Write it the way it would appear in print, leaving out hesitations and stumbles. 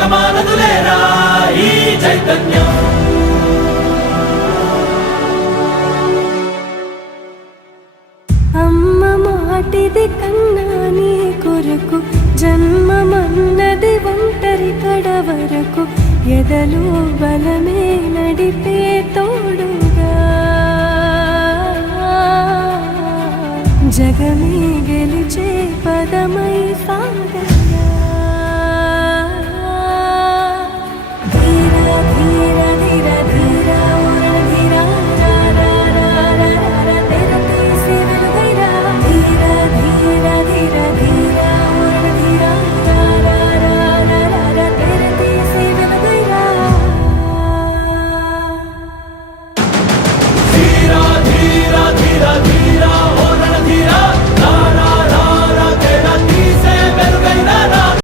జగమానదులేరా ఈ చైతన్యం. అమ్మ మాటిది కన్నా నీ కొరకు జన్మమన్నది ఒంటరి కడ వరకు ఎదలు బలమే నడిపే తోడుగా జగమే గెలిచే పదమై సాగ